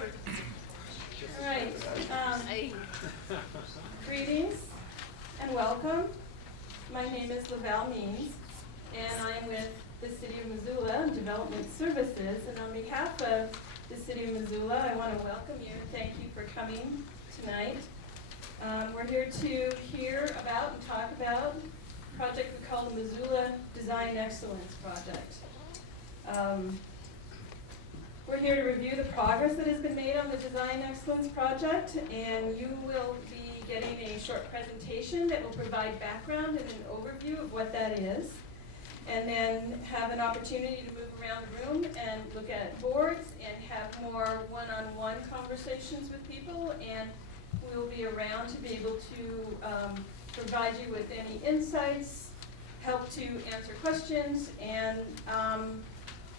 All right. Greetings and welcome. My name is Lavelle Means, and I am with the City of Missoula Development Services. And on behalf of the City of Missoula, I want to welcome you. Thank you for coming tonight. We're here to hear about and talk about a project we call the Missoula Design Excellence Project. We're here to review the progress that has been made on the Design Excellence Project, and you will be getting a short presentation that will provide background and an overview of what that is, and then have an opportunity to move around the room and look at boards and have more one-on-one conversations with people, and we'll be around to be able to provide you with any insights, help to answer questions, and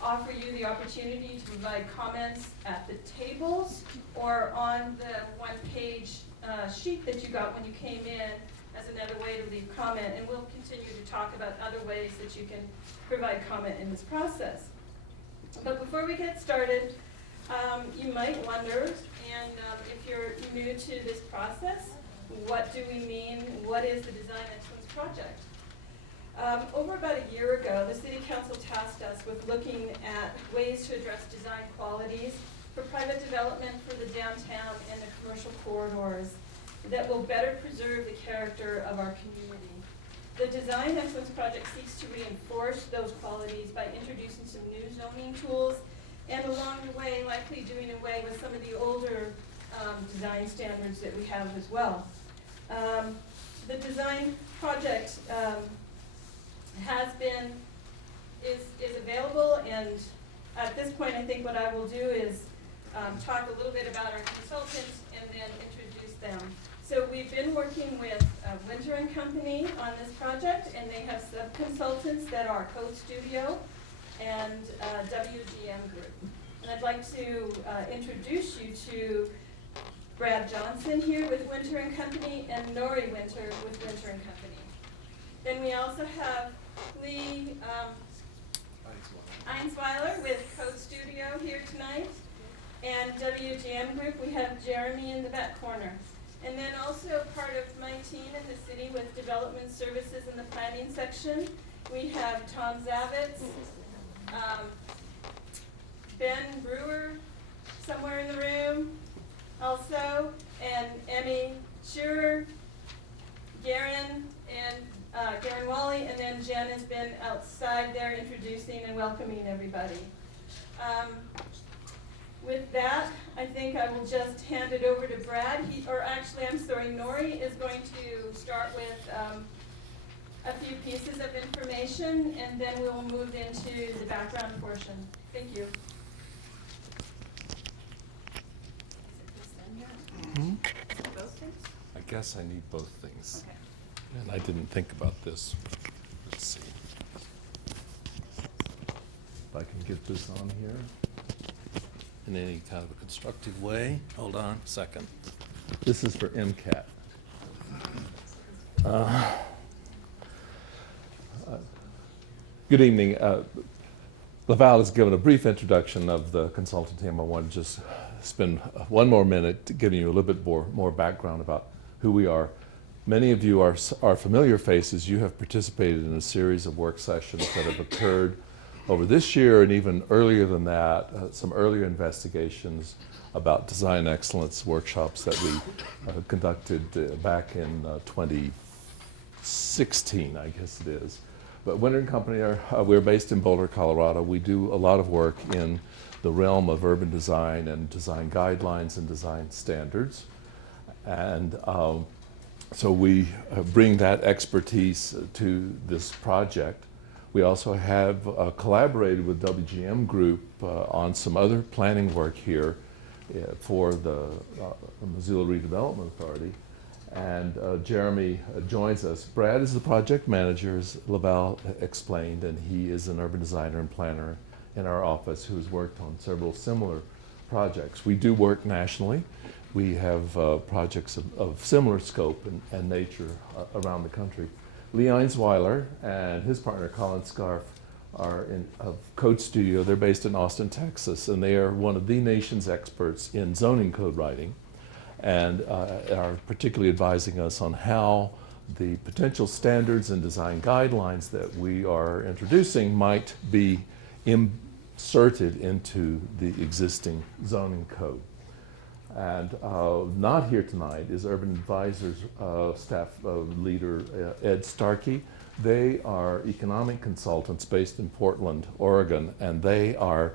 offer you the opportunity to provide comments at the tables or on the one-page sheet that you got when you came in as another way to leave comment. And we'll continue to talk about other ways that you can provide comment in this process. But before we get started, you might wonder, and if you're new to this process, what do we mean? What is the Design Excellence Project? Over about a year ago, the City Council tasked us with looking at ways to address design qualities for private development for the downtown and the commercial corridors that will better preserve the character of our community. The Design Excellence Project seeks to reinforce those qualities by introducing some new zoning tools and along the way likely doing away with some of the older design standards that we have as well. The Design Project is available, and at this point I think what I will do is talk a little bit about our consultants and then introduce them. So we've been working with Winter & Company on this project, and they have sub-consultants that are Code Studio and WGM Group. And I'd like to introduce you to Brad Johnson here with Winter & Company and Nori Winter with Winter & Company. Then we also have Lee Einsweiler with Code Studio here tonight. And WGM Group, we have Jeremy in the back corner. And then also part of my team in the city with Development Services in the planning section, we have Tom Zavitz, Ben Brewer somewhere in the room also, and Emmy Shearer, Garen, and Garen Wally, and then Jen has been outside there introducing and welcoming everybody. With that, I think I will just hand it over to Brad. Nori is going to start with a few pieces of information, and then we'll move into the background portion. Thank you. Mm-hmm. Both things? I guess I need both things. Okay. And I didn't think about this. Let's see. If I can get this on here in any kind of a constructive way. Hold on a second. This is for MCAT. Good evening. Laval has given a brief introduction of the consultant team. I want to just spend one more minute giving you a little bit more background about who we are. Many of you are familiar faces. You have participated in a series of work sessions that have occurred over this year and even earlier than that, some earlier investigations about design excellence workshops that we conducted back in 2016, I guess it is. But Winter & Company, we're based in Boulder, Colorado. We do a lot of work in the realm of urban design and design guidelines and design standards. And so we bring that expertise to this project. We also have collaborated with WGM Group on some other planning work here for the Missoula Redevelopment Authority. And Jeremy joins us. Brad is the project manager, as Laval explained, and he is an urban designer and planner in our office who has worked on several similar projects. We do work nationally. We have projects of similar scope and nature around the country. Lee Einsweiler and his partner Colin Scarf of Code Studio. They're based in Austin, Texas, and they are one of the nation's experts in zoning code writing, and are particularly advising us on how the potential standards and design guidelines that we are introducing might be inserted into the existing zoning code. And not here tonight is Urban Advisors staff leader Ed Starkey. They are economic consultants based in Portland, Oregon, and they are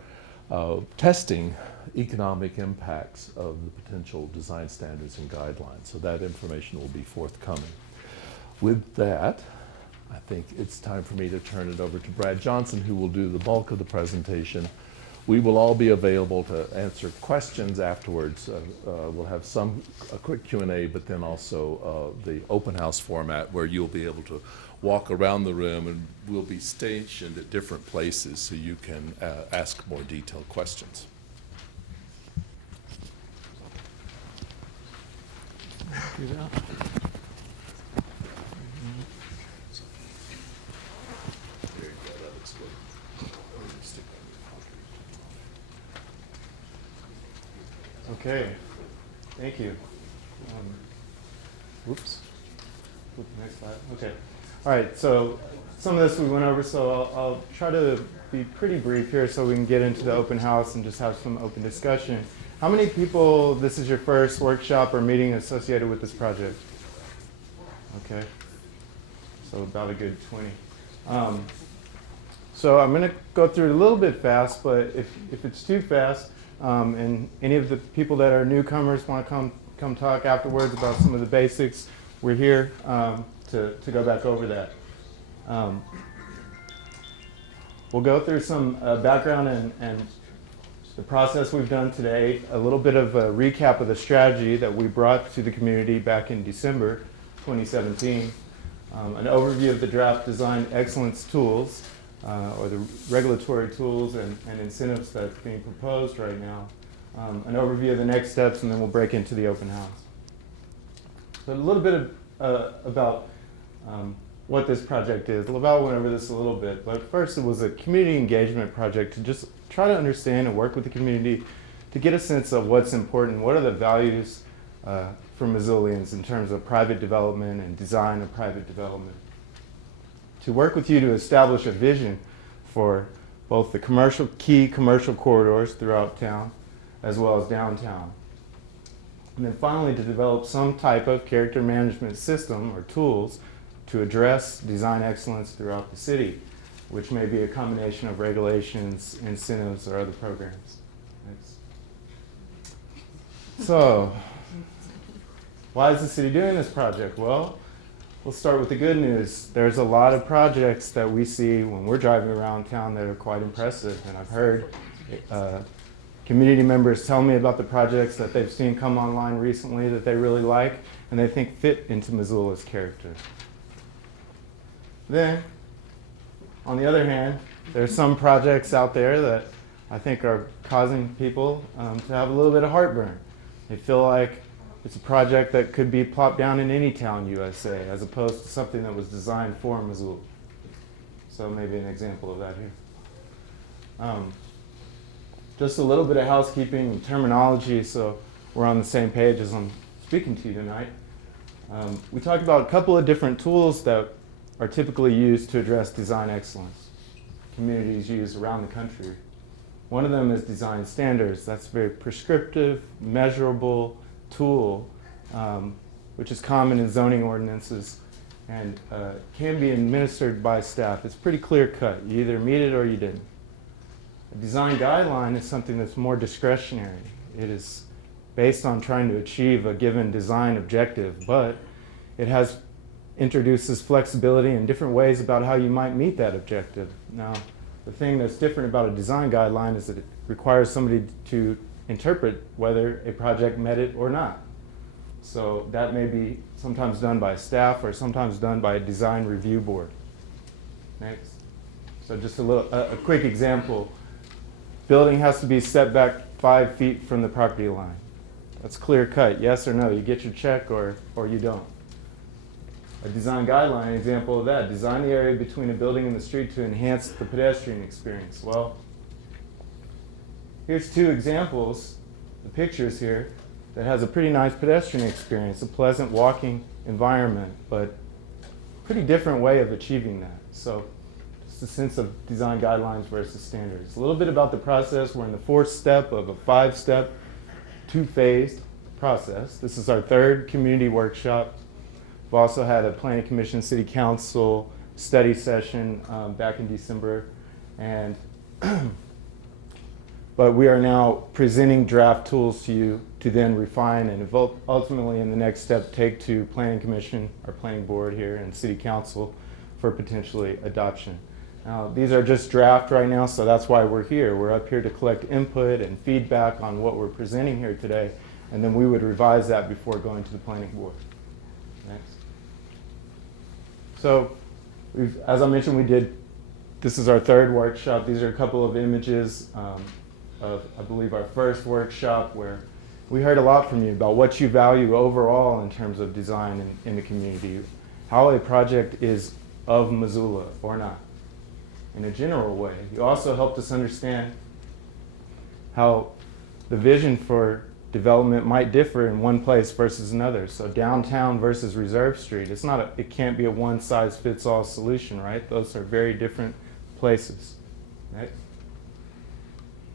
testing economic impacts of the potential design standards and guidelines. So that information will be forthcoming. With that, I think it's time for me to turn it over to Brad Johnson, who will do the bulk of the presentation. We will all be available to answer questions afterwards. We'll have a quick Q&A, but then also the open house format where you'll be able to walk around the room, and we'll be stationed at different places so you can ask more detailed questions. Do that. Okay, thank you. Whoops. Next slide. Okay. All right, so some of this we went over, so I'll try to be pretty brief here so we can get into the open house and just have some open discussion. How many people, this is your first workshop or meeting associated with this project? Okay, so about a good 20. So I'm going to go through it a little bit fast, but if it's too fast, and any of the people that are newcomers want to come talk afterwards about some of the basics, we're here to go back over that. We'll go through some background and the process we've done today, a little bit of a recap of the strategy that we brought to the community back in December 2017, an overview of the draft design excellence tools, or the regulatory tools and incentives that's being proposed right now, an overview of the next steps, and then we'll break into the open house. So a little bit about what this project is. Laval went over this a little bit, but first it was a community engagement project to just try to understand and work with the community to get a sense of what's important, what are the values for Missoulians in terms of private development and design of private development. To work with you to establish a vision for both the key commercial corridors throughout town as well as downtown. And then finally to develop some type of character management system or tools to address design excellence throughout the city, which may be a combination of regulations, incentives, or other programs. Thanks. So, why is the city doing this project? Well, we'll start with the good news. There's a lot of projects that we see when we're driving around town that are quite impressive, and I've heard community members tell me about the projects that they've seen come online recently that they really like and they think fit into Missoula's character. Then, on the other hand, there's some projects out there that I think are causing people to have a little bit of heartburn. They feel like it's a project that could be plopped down in any town USA as opposed to something that was designed for Missoula. So maybe an example of that here. Just a little bit of housekeeping and terminology so we're on the same page as I'm speaking to you tonight. We talked about a couple of different tools that are typically used to address design excellence. Communities use around the country. One of them is design standards. That's a very prescriptive, measurable tool, which is common in zoning ordinances and can be administered by staff. It's pretty clear cut. You either meet it or you didn't. A design guideline is something that's more discretionary. It is based on trying to achieve a given design objective, but it introduces flexibility in different ways about how you might meet that objective. Now, the thing that's different about a design guideline is that it requires somebody to interpret whether a project met it or not. So that may be sometimes done by staff or sometimes done by a design review board. Next. So just a quick example. Building has to be set back 5 feet from the property line. That's clear cut, yes or no. You get your check or you don't. A design guideline, an example of that. Design the area between a building and the street to enhance the pedestrian experience. Well, here's two examples, the pictures here, that has a pretty nice pedestrian experience, a pleasant walking environment, but pretty different way of achieving that. So just a sense of design guidelines versus standards. A little bit about the process. We're in the fourth step of a 5-step, 2-phased process. This is our third community workshop. We've also had a Planning Commission City Council study session back in December, and but we are now presenting draft tools to you to then refine and ultimately in the next step take to Planning Commission, our planning board here, and City Council for potentially adoption. Now, these are just draft right now, so that's why we're here. We're up here to collect input and feedback on what we're presenting here today, and then we would revise that before going to the planning board. Next. So, as I mentioned, this is our third workshop. These are a couple of images of, I believe, our first workshop where we heard a lot from you about what you value overall in terms of design in the community, how a project is of Missoula or not, in a general way. You also helped us understand how the vision for development might differ in one place versus another. So downtown versus Reserve Street, it can't be a one-size-fits-all solution, right? Those are very different places, right?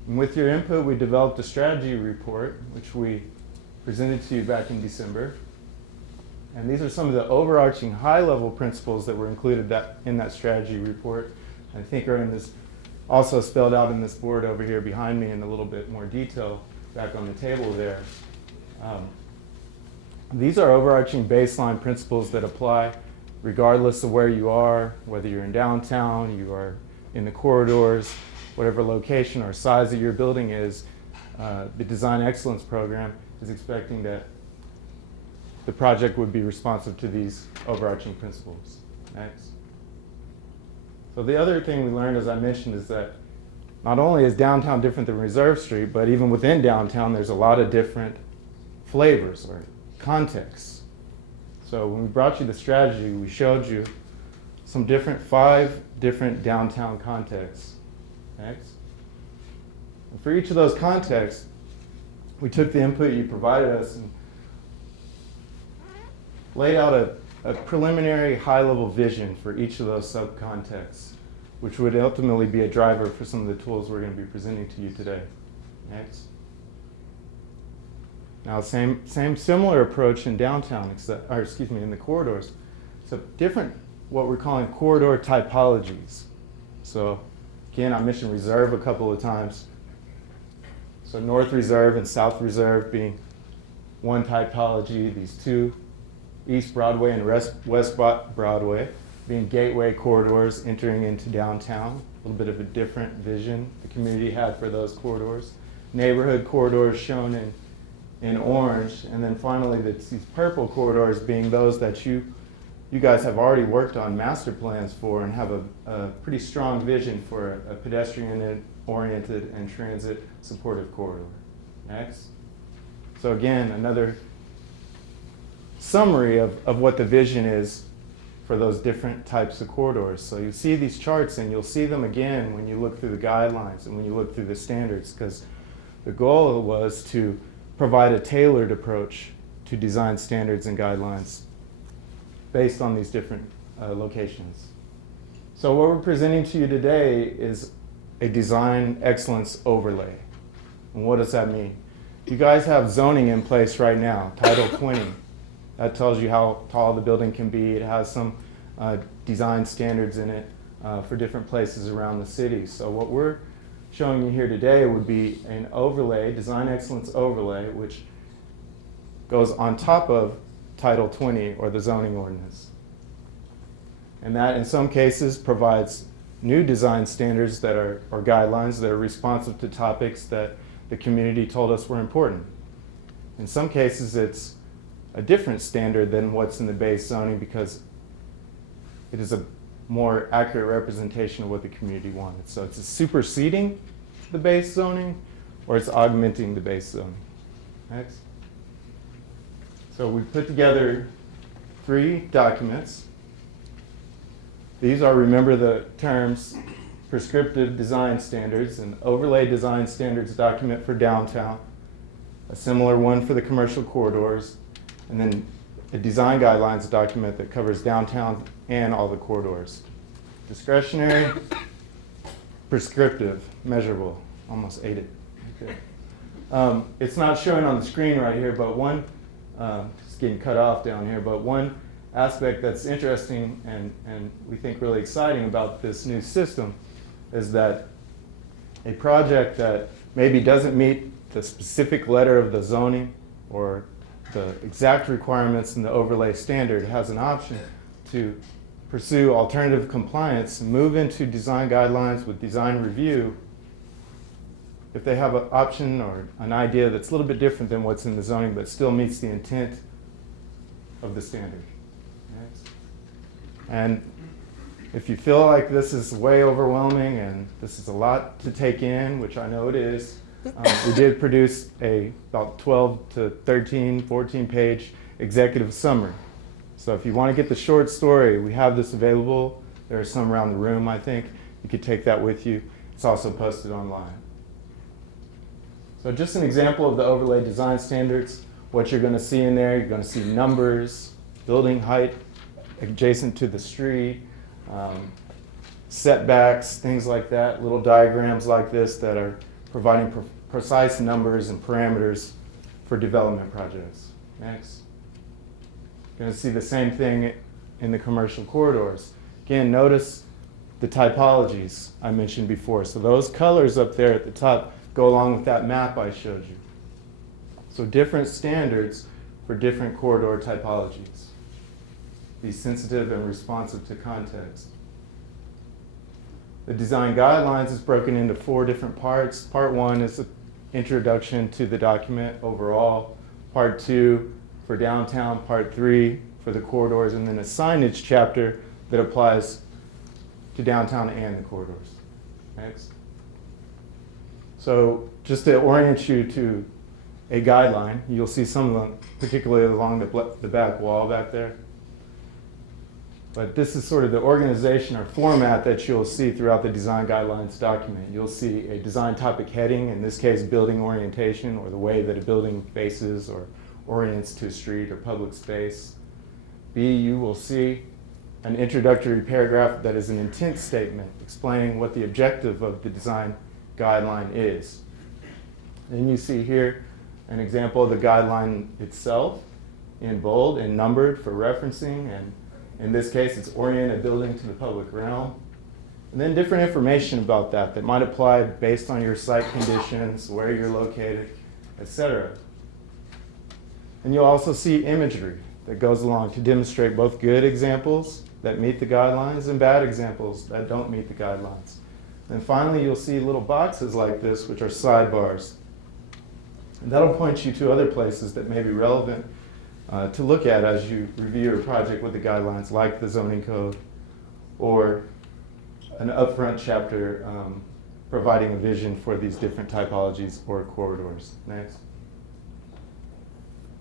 And with your input, we developed a strategy report, which we presented to you back in December. And these are some of the overarching high-level principles that were included in that strategy report. I think are also spelled out in this board over here behind me in a little bit more detail back on the table there. These are overarching baseline principles that apply regardless of where you are, whether you're in downtown, you are in the corridors, whatever location or size of your building is. The Design Excellence Program is expecting that the project would be responsive to these overarching principles. Next. So the other thing we learned, as I mentioned, is that not only is downtown different than Reserve Street, but even within downtown, there's a lot of different flavors or contexts. So when we brought you the strategy, we showed you some 5 different downtown contexts. Next. And for each of those contexts, we took the input you provided us and laid out a preliminary high-level vision for each of those sub-contexts, which would ultimately be a driver for some of the tools we're going to be presenting to you today. Next. Now, similar approach in downtown, in the corridors. So different, what we're calling corridor typologies. So again, I mentioned Reserve a couple of times. So North Reserve and South Reserve being one typology, these two, East Broadway and West Broadway, being gateway corridors entering into downtown. A little bit of a different vision the community had for those corridors. Neighborhood corridors shown in orange, and then finally these purple corridors being those that you guys have already worked on master plans for and have a pretty strong vision for a pedestrian-oriented and transit-supportive corridor. Next. So again, another summary of what the vision is for those different types of corridors. So you see these charts and you'll see them again when you look through the guidelines and when you look through the standards, because the goal was to provide a tailored approach to design standards and guidelines based on these different locations. So what we're presenting to you today is a design excellence overlay. And what does that mean? You guys have zoning in place right now, Title 20. That tells you how tall the building can be. It has some design standards in it for different places around the city. So what we're showing you here today would be an overlay, design excellence overlay, which goes on top of Title 20 or the zoning ordinance. And that in some cases provides new design standards or guidelines that are responsive to topics that the community told us were important. In some cases it's a different standard than what's in the base zoning because it is a more accurate representation of what the community wanted. So it's superseding the base zoning or it's augmenting the base zoning. Next. So we put together 3 documents. These are, remember the terms, prescriptive design standards, an overlay design standards document for downtown, a similar one for the commercial corridors, and then a design guidelines document that covers downtown and all the corridors. Discretionary, prescriptive, measurable. Almost ate it. Okay. It's not showing on the screen right here, but one, it's getting cut off down here, but one aspect that's interesting and we think really exciting about this new system is that a project that maybe doesn't meet the specific letter of the zoning or the exact requirements in the overlay standard has an option to pursue alternative compliance and move into design guidelines with design review if they have an option or an idea that's a little bit different than what's in the zoning but still meets the intent of the standard. And if you feel like this is way overwhelming and this is a lot to take in, which I know it is, we did produce a about 12 to 13, 14 page executive summary. So if you want to get the short story, we have this available. There are some around the room, I think. You could take that with you. It's also posted online. So just an example of the overlay design standards. What you're going to see in there, you're going to see numbers, building height adjacent to the street, setbacks, things like that, little diagrams like this that are providing precise numbers and parameters for development projects. Next. You're going to see the same thing in the commercial corridors. Again, notice the typologies I mentioned before. So those colors up there at the top go along with that map I showed you. So different standards for different corridor typologies. Be sensitive and responsive to context. The design guidelines is broken into 4 different parts. Part 1 is an introduction to the document overall. Part 2 for downtown. Part 3 for the corridors. And then a signage chapter that applies to downtown and the corridors. Next. So just to orient you to a guideline, you'll see some of them, particularly along the back wall back there. But this is sort of the organization or format that you'll see throughout the design guidelines document. You'll see a design topic heading, in this case building orientation, or the way that a building faces or orients to a street or public space. B, you will see an introductory paragraph that is an intent statement explaining what the objective of the design guideline is. Then you see here an example of the guideline itself in bold and numbered for referencing, and in this case it's orient a building to the public realm. And then different information about that might apply based on your site conditions, where you're located, etc. And you'll also see imagery that goes along to demonstrate both good examples that meet the guidelines and bad examples that don't meet the guidelines. And finally, you'll see little boxes like this, which are sidebars. And that'll point you to other places that may be relevant to look at as you review your project with the guidelines, like the zoning code, or an upfront chapter providing a vision for these different typologies or corridors. Next.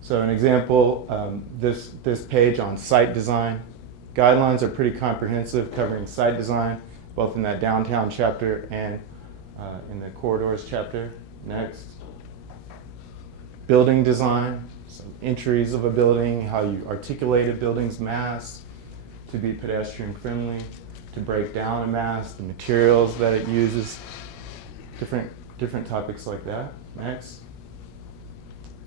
So an example, this page on site design. Guidelines are pretty comprehensive, covering site design, both in that downtown chapter and in the corridors chapter. Next. Building design, some entries of a building, how you articulate a building's mass to be pedestrian friendly, to break down a mass, the materials that it uses, different topics like that. Next.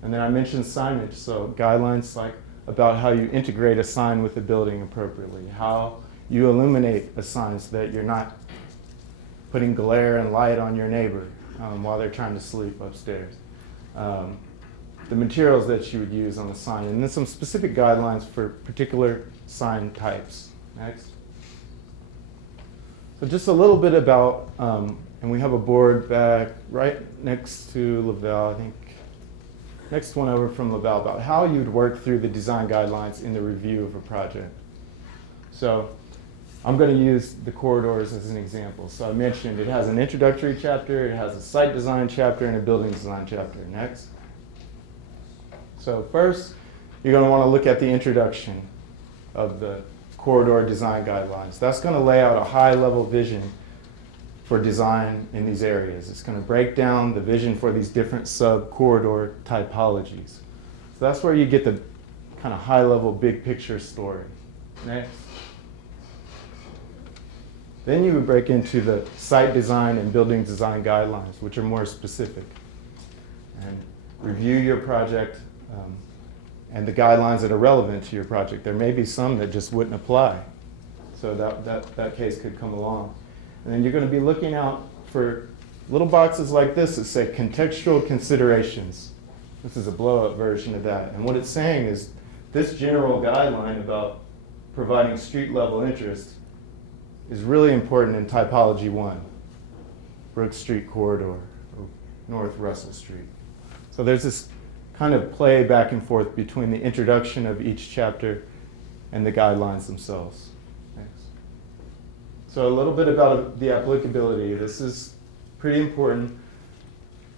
And then I mentioned signage, so guidelines like about how you integrate a sign with a building appropriately, how you illuminate a sign so that you're not putting glare and light on your neighbor while they're trying to sleep upstairs. The materials that you would use on the sign, and then some specific guidelines for particular sign types. Next. So just a little bit about, and we have a board back right next to Lavelle, I think, next one over from Lavelle, about how you'd work through the design guidelines in the review of a project. So I'm going to use the corridors as an example. So I mentioned it has an introductory chapter, it has a site design chapter, and a building design chapter. Next. So first, you're going to want to look at the introduction. of the corridor design guidelines. That's going to lay out a high-level vision for design in these areas. It's going to break down the vision for these different sub-corridor typologies. So that's where you get the kind of high-level, big-picture story. Next. Then you would break into the site design and building design guidelines, which are more specific. And review your project and the guidelines that are relevant to your project. There may be some that just wouldn't apply. So that case could come along. And then you're going to be looking out for little boxes like this that say contextual considerations. This is a blow-up version of that. And what it's saying is this general guideline about providing street-level interest is really important in typology 1, Brook Street corridor, or North Russell Street. So there's this kind of play back and forth between the introduction of each chapter and the guidelines themselves. Thanks. So a little bit about the applicability. This is pretty important.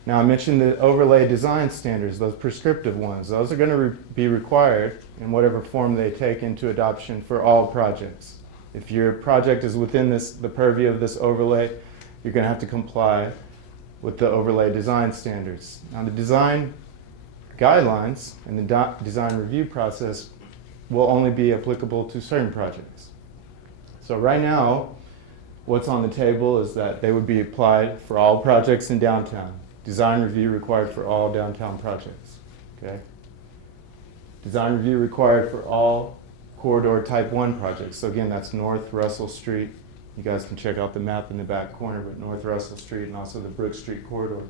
Now I mentioned the overlay design standards, those prescriptive ones. Those are going to be required in whatever form they take into adoption for all projects. If your project is within the purview of this overlay, you're going to have to comply with the overlay design standards. Now the design guidelines and the design review process will only be applicable to certain projects. So right now, what's on the table is that they would be applied for all projects in downtown. Design review required for all downtown projects. Okay? Design review required for all corridor type 1 projects. So again, that's North Russell Street. You guys can check out the map in the back corner, but North Russell Street and also the Brook Street corridor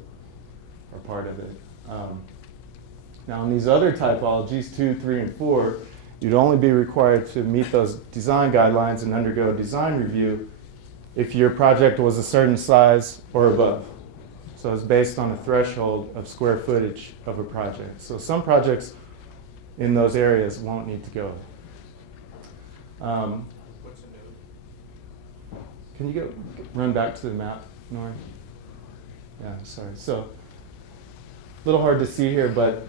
are part of it. Now in these other typologies, 2, 3, and 4, you'd only be required to meet those design guidelines and undergo design review if your project was a certain size or above. So it's based on a threshold of square footage of a project. So some projects in those areas won't need to go. What's a node? Can you run back to the map, Nora? Yeah, sorry. So a little hard to see here, but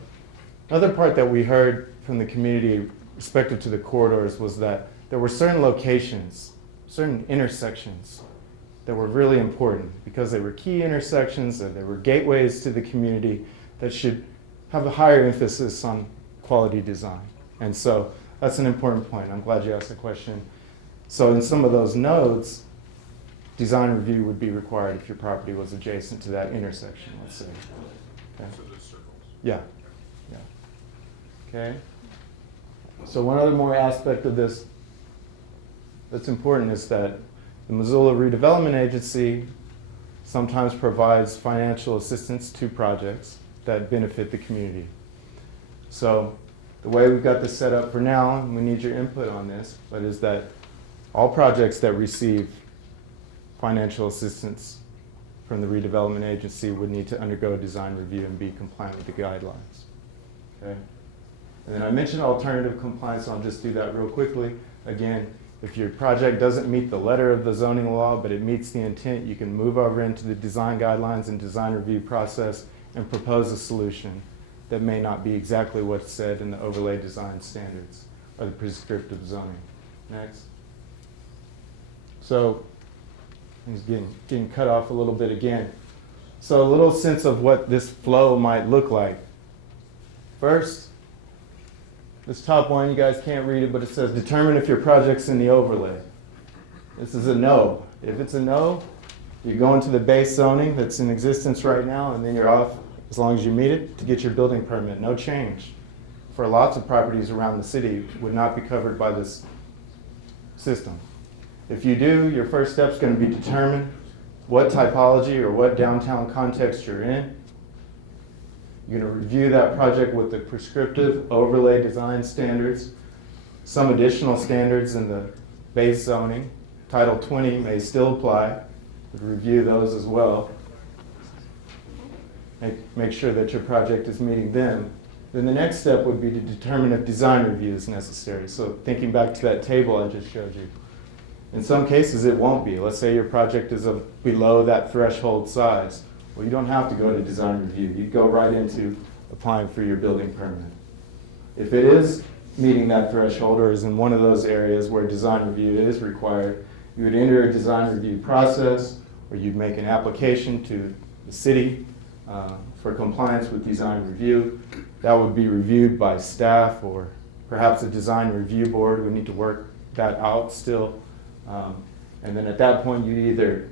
another part that we heard from the community respective to the corridors was that there were certain locations, certain intersections that were really important because they were key intersections and they were gateways to the community that should have a higher emphasis on quality design. And so that's an important point. I'm glad you asked the question. So in some of those nodes, design review would be required if your property was adjacent to that intersection, let's say. Okay. So there's circles. Yeah. Yeah. Okay. So one other more aspect of this that's important is that the Missoula Redevelopment Agency sometimes provides financial assistance to projects that benefit the community. So the way we've got this set up for now, and we need your input on this, but is that all projects that receive financial assistance from the redevelopment agency would need to undergo a design review and be compliant with the guidelines. Okay? And then I mentioned alternative compliance, so I'll just do that real quickly. Again, if your project doesn't meet the letter of the zoning law, but it meets the intent, you can move over into the design guidelines and design review process and propose a solution that may not be exactly what's said in the overlay design standards or the prescriptive zoning. Next. So he's getting cut off a little bit again. So a little sense of what this flow might look like. First, this top one, you guys can't read it, but it says determine if your project's in the overlay. This is a no. If it's a no, you go into the base zoning that's in existence right now, and then you're off as long as you meet it to get your building permit. No change. For lots of properties around the city would not be covered by this system. If you do, your first step is going to be determine what typology or what downtown context you're in. You're going to review that project with the prescriptive overlay design standards, some additional standards in the base zoning. Title 20 may still apply. We'd review those as well. Make sure that your project is meeting them. Then the next step would be to determine if design review is necessary. So thinking back to that table I just showed you. In some cases it won't be. Let's say your project is below that threshold size. Well, you don't have to go to design review. You go right into applying for your building permit. If it is meeting that threshold or is in one of those areas where design review is required, you would enter a design review process, or you'd make an application to the city for compliance with design review. That would be reviewed by staff or perhaps a design review board. We need to work that out still. And then at that point, you either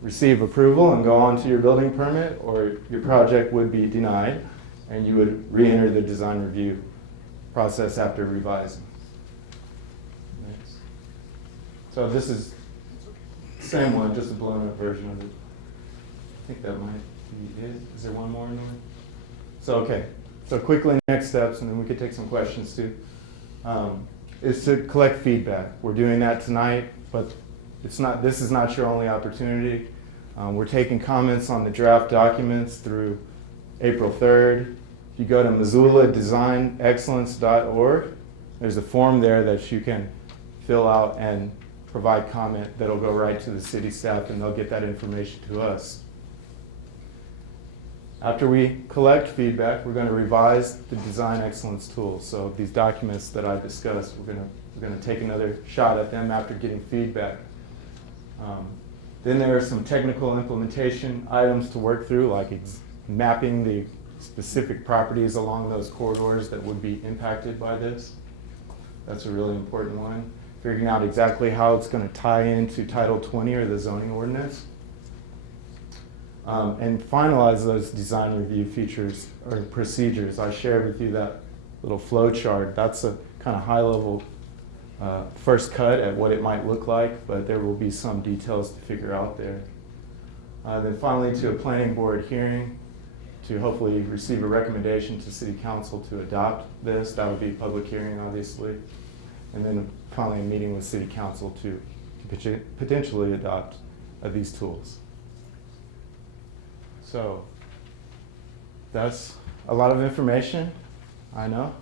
receive approval and go on to your building permit, or your project would be denied, and you would re-enter the design review process after revising. So this is the same one, just a blown up version of it. I think that might be it. Is there one more in there? So, okay. So quickly, next steps, and then we could take some questions too, is to collect feedback. We're doing that tonight, but this is not your only opportunity. We're taking comments on the draft documents through April 3rd. If you go to MissoulaDesignExcellence.org, there's a form there that you can fill out and provide comment that'll go right to the city staff, and they'll get that information to us. After we collect feedback, we're going to revise the design excellence tools. So these documents that I discussed, we're going to take another shot at them after getting feedback. Then there are some technical implementation items to work through, like mapping the specific properties along those corridors that would be impacted by this. That's a really important one. Figuring out exactly how it's going to tie into Title 20 or the zoning ordinance. And finalize those design review features or procedures. I shared with you that little flow chart. That's a kind of high level first cut at what it might look like, but there will be some details to figure out there. Then finally to a planning board hearing to hopefully receive a recommendation to city council to adopt this. That would be a public hearing, obviously. And then finally a meeting with city council to potentially adopt these tools. So that's a lot of information, I know.